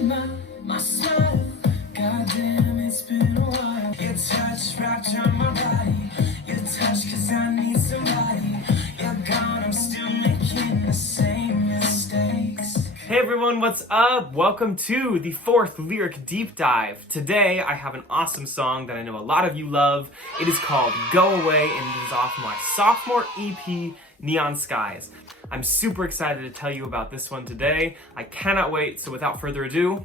with my smile. Goddamn, it's been a while. Your touch wrapped around my body. Your touch, cause I need somebody. You're gone, I'm still making the same mistakes. Hey everyone, what's up? Welcome to the 4th Lyric Deep Dive. Today I have an awesome song that I know a lot of you love. It is called Go Away and it is off my sophomore EP, Neon Skies. I'm super excited to tell you about this one today. I cannot wait, so without further ado,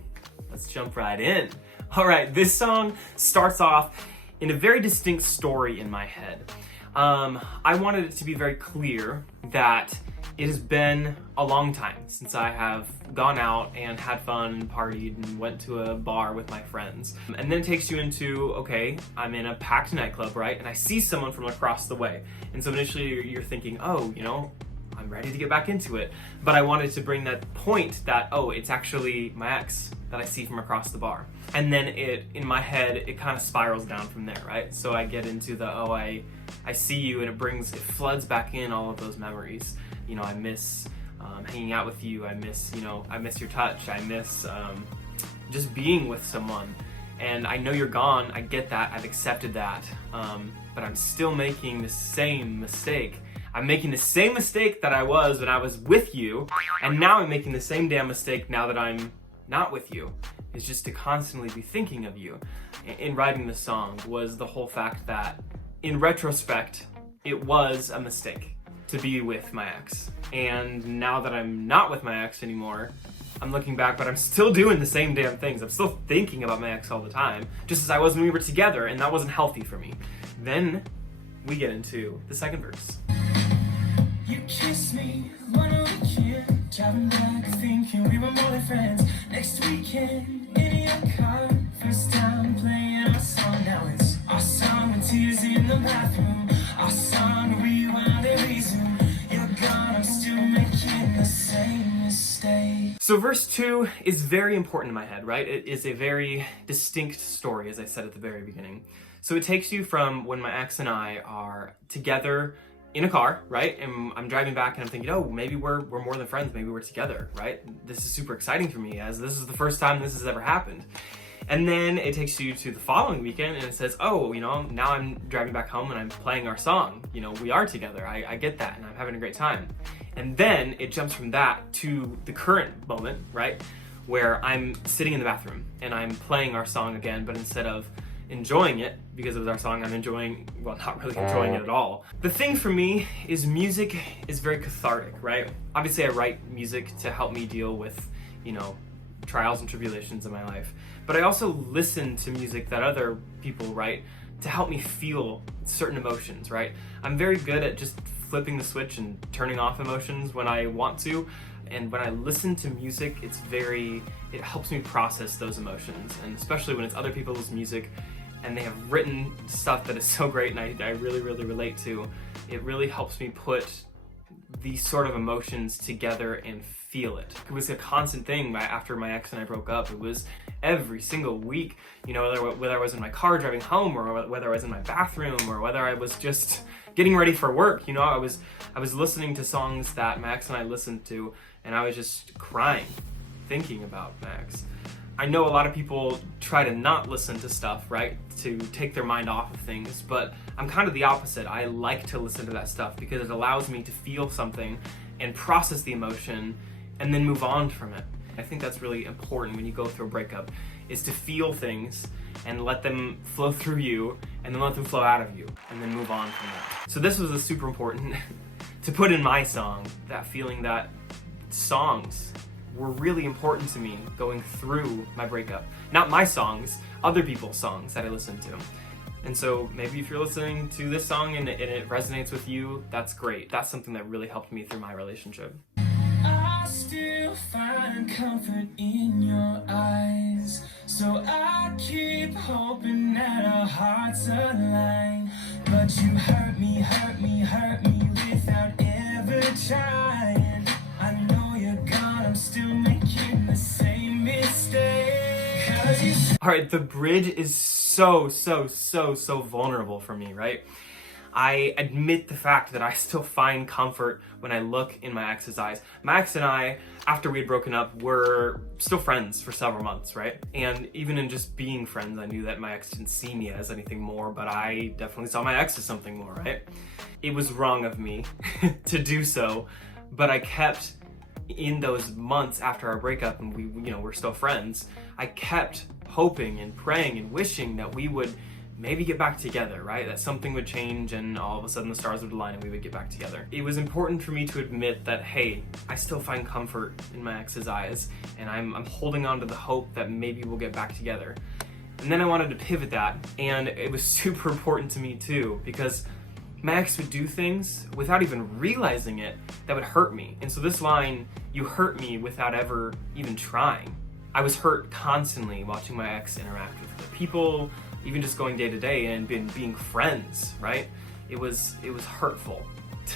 let's jump right in. Alright, this song starts off in a very distinct story in my head. I wanted it to be very clear that it has been a long time since I have gone out and had fun and partied and went to a bar with my friends. And then it takes you into, okay, I'm in a packed nightclub, right? And I see someone from across the way. And so initially you're thinking, oh, you know, I'm ready to get back into it. But I wanted to bring that point that, oh, it's actually my ex that I see from across the bar. And then in my head, it kind of spirals down from there, right? So I get into the, oh, I see you, and it floods back in all of those memories. You know, I miss hanging out with you. I miss your touch. I miss just being with someone. And I know you're gone. I get that. I've accepted that. But I'm still making the same mistake. I'm making the same mistake that I was when I was with you. And now I'm making the same damn mistake now that I'm not with you. It's just to constantly be thinking of you. In writing the song was the whole fact that, in retrospect, it was a mistake to be with my ex. And now that I'm not with my ex anymore, I'm looking back, but I'm still doing the same damn things. I'm still thinking about my ex all the time, just as I was when we were together, and that wasn't healthy for me. Then we get into the second verse. You kissed me one weekend, driving back thinking we were more than friends. Next weekend, in your car, first time playing our song. Now it's our song with tears in the bathroom. Our song rewind and resume. You're gone, I'm still making the same mistake. So verse 2 is very important in my head, right? It is a very distinct story, as I said at the very beginning. So it takes you from when my ex and I are together in a car, right? And I'm driving back and I'm thinking, oh, maybe we're more than friends, maybe we're together, right? This is super exciting for me, as this is the first time this has ever happened. And then it takes you to the following weekend and it says, oh, you know, now I'm driving back home and I'm playing our song. You know, we are together, I get that, and I'm having a great time. And then it jumps from that to the current moment, right? Where I'm sitting in the bathroom and I'm playing our song again, but instead of enjoying it because it was our song, I'm enjoying, well, not really enjoying it at all. The thing for me is music is very cathartic, right? Obviously I write music to help me deal with, you know, trials and tribulations in my life. But I also listen to music that other people write to help me feel certain emotions, right? I'm very good at just flipping the switch and turning off emotions when I want to. And when I listen to music, it helps me process those emotions. And especially when it's other people's music and they have written stuff that is so great and I really, really relate to, it really helps me put these sort of emotions together and feel it. It was a constant thing after my ex and I broke up. It was every single week, you know, whether I was in my car driving home or whether I was in my bathroom or whether I was just getting ready for work. You know, I was listening to songs that my ex and I listened to, and I was just crying, thinking about my ex. I know a lot of people try to not listen to stuff, right, to take their mind off of things, but I'm kind of the opposite. I like to listen to that stuff because it allows me to feel something and process the emotion and then move on from it. I think that's really important when you go through a breakup, is to feel things and let them flow through you and then let them flow out of you and then move on from that. So this was a super important to put in my song, that feeling that songs were really important to me going through my breakup. Not my songs, other people's songs that I listened to. And so maybe if you're listening to this song and it resonates with you, that's great. That's something that really helped me through my relationship. I still find comfort in your eyes, so I keep hoping that our hearts align. But you hurt me without ever trying. I know you're gone, I'm still making the same mistake. Cause All right, the bridge is so vulnerable for me, right? I admit the fact that I still find comfort when I look in my ex's eyes. My ex and I, after we had broken up, were still friends for several months, right? And even in just being friends, I knew that my ex didn't see me as anything more, but I definitely saw my ex as something more, right? It was wrong of me to do so, but I kept, in those months after our breakup and we're still friends, I kept hoping and praying and wishing that we would maybe get back together, right? That something would change and all of a sudden the stars would align and we would get back together. It was important for me to admit that, hey, I still find comfort in my ex's eyes, and I'm holding on to the hope that maybe we'll get back together. And then I wanted to pivot that, and it was super important to me too, because my ex would do things without even realizing it that would hurt me. And so this line, "you hurt me without ever even trying." I was hurt constantly watching my ex interact with other people, even just going day to day and being friends, right? It was hurtful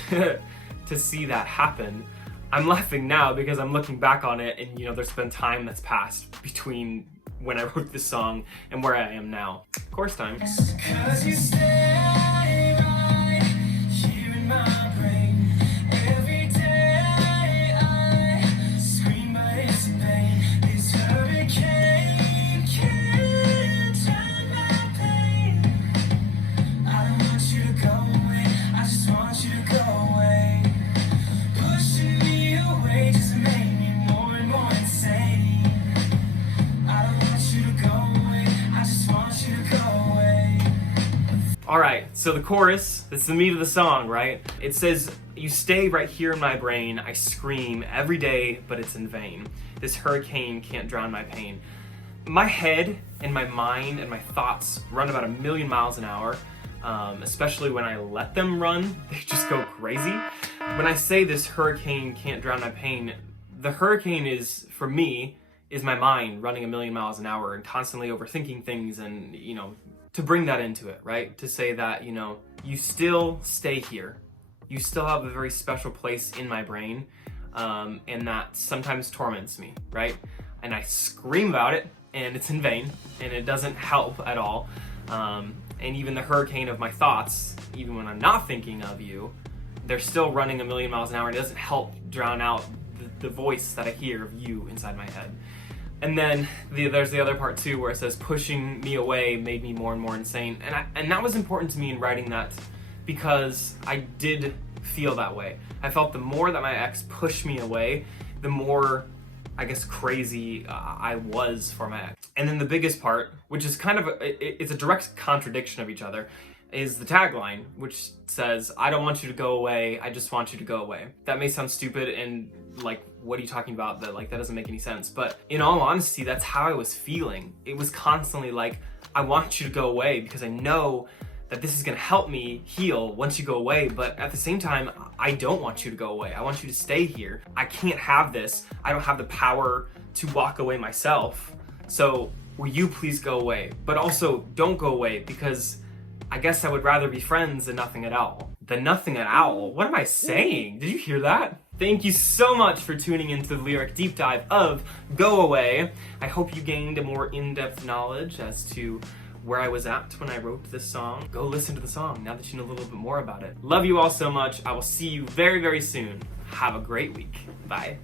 to see that happen. I'm laughing now because I'm looking back on it, and there's been time that's passed between when I wrote this song and where I am now. Chorus time. 'Cause you stay right here in my brain. Every day I scream, but it's in vain. This hurricane can't turn my pain. I don't want you to go away, I just want you to go away. Pushing me away just made me more and more insane. I don't want you to go away, I just want you to go away. All right, so the chorus, that's the meat of the song, right? It says, "You stay right here in my brain. I scream every day, but it's in vain. This hurricane can't drown my pain." My head and my mind and my thoughts run about 1,000,000 miles an hour, especially when I let them run. They just go crazy. When I say this hurricane can't drown my pain, the hurricane is, for me, is my mind running 1,000,000 miles an hour and constantly overthinking things, and to bring that into it, right? To say that, you still stay here. You still have a very special place in my brain, and that sometimes torments me, right? And I scream about it, and it's in vain, and it doesn't help at all. And even the hurricane of my thoughts, even when I'm not thinking of you, they're still running 1,000,000 miles an hour, and it doesn't help drown out the voice that I hear of you inside my head. And then there's the other part too, where it says, "Pushing me away made me more and more insane." And that was important to me in writing that, because I did feel that way. I felt the more that my ex pushed me away, the more, I guess, crazy I was for my ex. And then the biggest part, which is kind of it's a direct contradiction of each other, is the tagline, which says, "I don't want you to go away, I just want you to go away." That may sound stupid and like, what are you talking about? That doesn't make any sense. But in all honesty, that's how I was feeling. It was constantly like, I want you to go away because I know that this is gonna help me heal once you go away. But at the same time, I don't want you to go away. I want you to stay here. I can't have this. I don't have the power to walk away myself. So will you please go away? But also don't go away, because I guess I would rather be friends than nothing at all. The nothing at all? What am I saying? Did you hear that? Thank you so much for tuning into the lyric deep dive of Go Away. I hope you gained a more in-depth knowledge as to where I was at when I wrote this song. Go listen to the song now that you know a little bit more about it. Love you all so much. I will see you very, very soon. Have a great week. Bye.